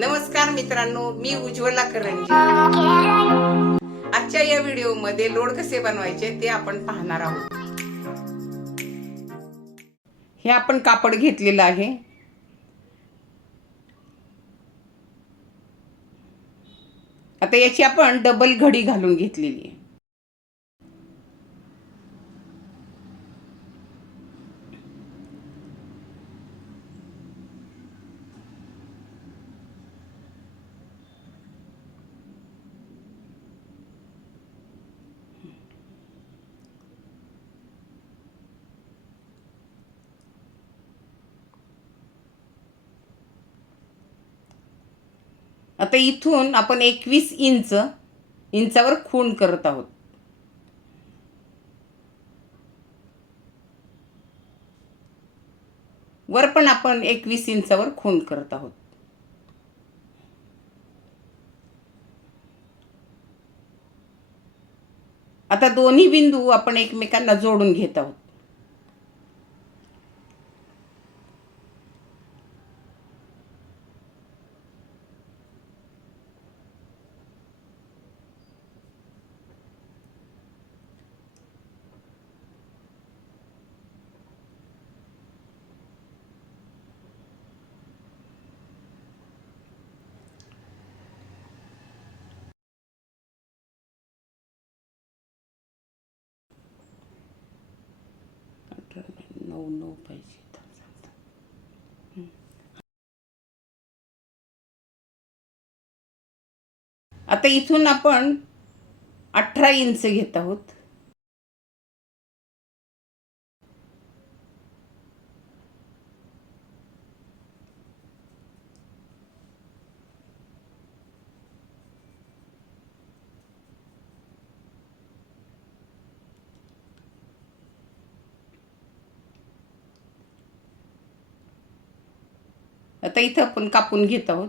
नमस्कार मित्रांनो मी उज्ज्वला करंजी. आजच्या या व्हिडिओमध्ये लोड कसे बनवायचे ते आपण पाहणार आहोत. हे आपण कापड घेतलेलं आहे. आता याची आपण डबल घडी घालून घेतलेली आहे. आता इथून आपण एकवीस इंच इंचावर खूण करत आहोत. वर पण आपण एकवीस इंचावर खूण करत आहोत. आता दोन्ही बिंदू आपण एकमेकांना जोडून घेत आहोत. नऊ नऊ पाहिजे आता इथून आपण अठरा इंच घेत आहोत. आता इथं आपण कापून घेत आहोत.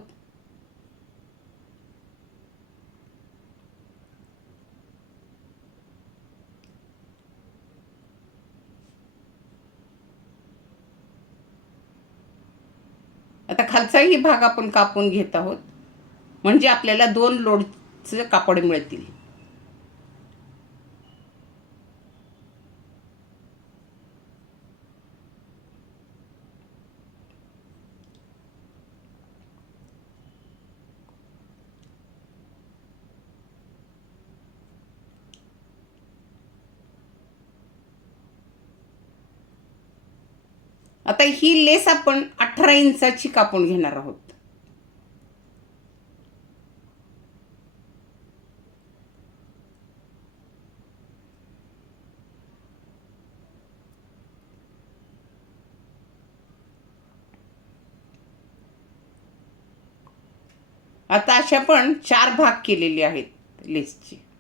आता खालचाही भाग आपण कापून घेत आहोत. म्हणजे आपल्याला दोन लोडचे कापड मिळतील. आता ही लेस आपण अठरा इंचाची कापून घेणार आहोत. आता अशा पण चार भाग केलेले आहेत लेसचे.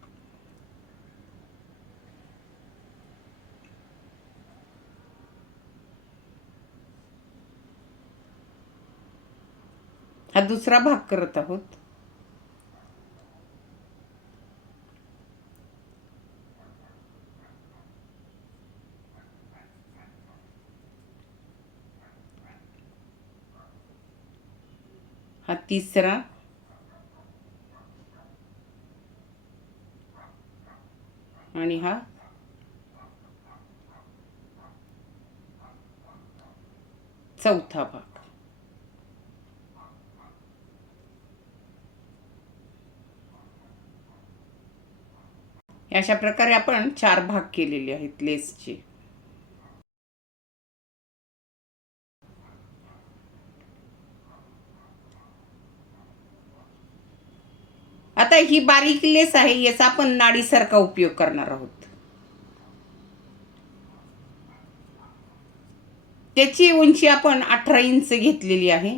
हा दुसरा भाग करत आहोत. हा तिसरा. आणि हा. चौथा भाग. अशा प्रकारे आपण चार भाग केलेले आहेत लेसचे. आता ही बारीक लेस आहे याचा आपण नाडीसारखा उपयोग करणार आहोत. त्याची उंची आपण अठरा इंच घेतलेली आहे.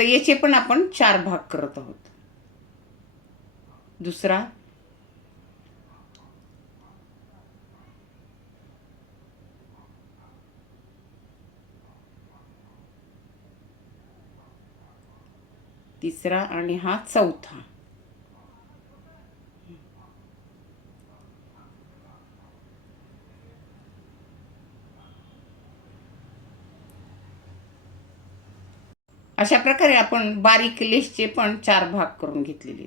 आता याचे पण आपण चार भाग करत आहोत. दुसरा तिसरा आणि हा चौथा. अशा प्रकारे आपण बारीक लेसचे पण चार भाग करून घेतलेले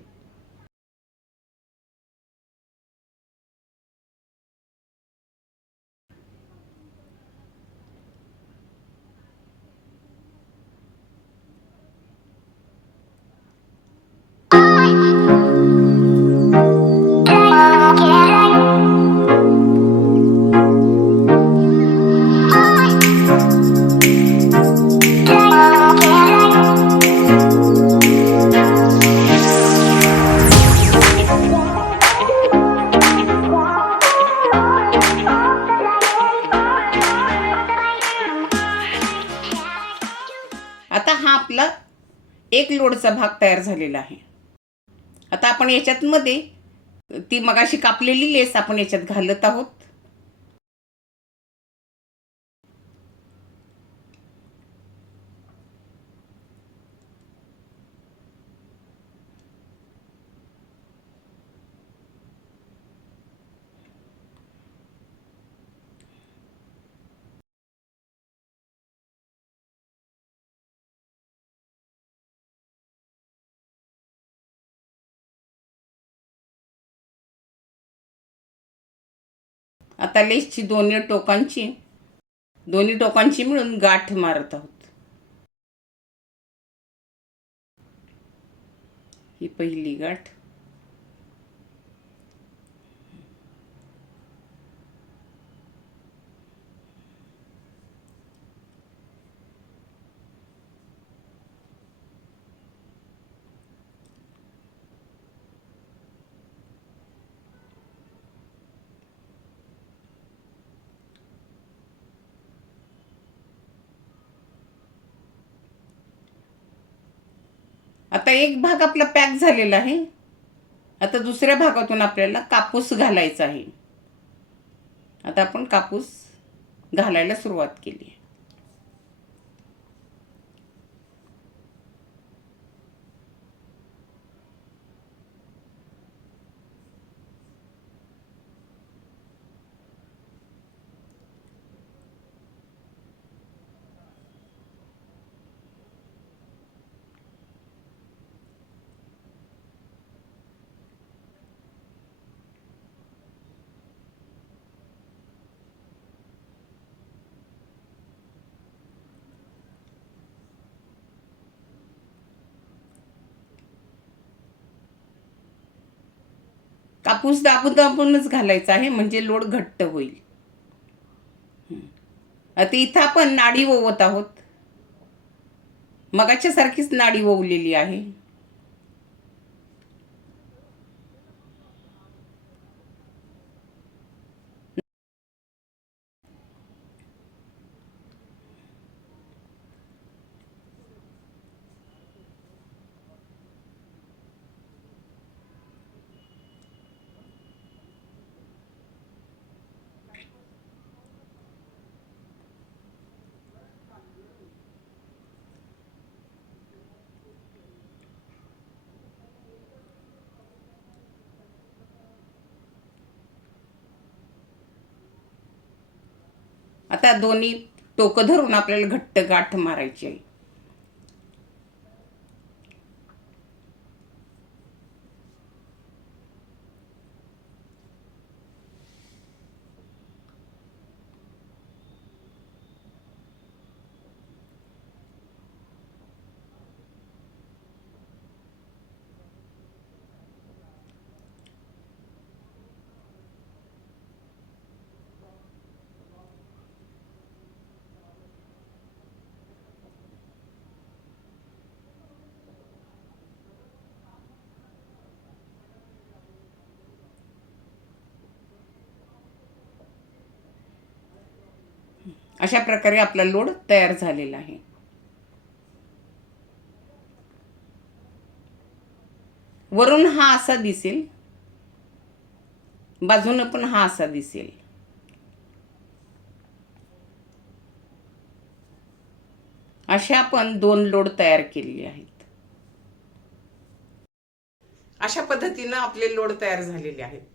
एक भाग तयार झालेला आहे. आता आपण याच्यात मध्ये ती मगाशी कापलेली लेस आपण याच्यात घालत आहोत. आता लेसची दोन्ही टोकांची दोन्ही टोकांची मिळून गाठ मारत आहोत. ही पहिली गाठ. आता एक भाग आपला पॅक झालेला आहे. आता दुसऱ्या भागातून आपल्याला कापूस घालायचा आहे. आता आपण कापूस घालायला सुरुवात केली कापूस दाबून दाबूनच घालायचा आहे म्हणजे लोड घट्ट होईल. आता इथं आपण नाडी ओवत आहोत. मगाच्यासारखीच नाडी ओवलेली आहे. आता दोन्ही टोकं धरून आपल्याला घट्ट गाठ मारायची आहे. अशा प्रकारे आपला लोड तयार झालेला आहे. वरून हा असा दिसेल. बाजूनं पण हा असा दिसेल. अशा आपण दोन लोड तयार केलेले आहेत. अशा पद्धतीनं आपले लोड तयार झालेले आहेत.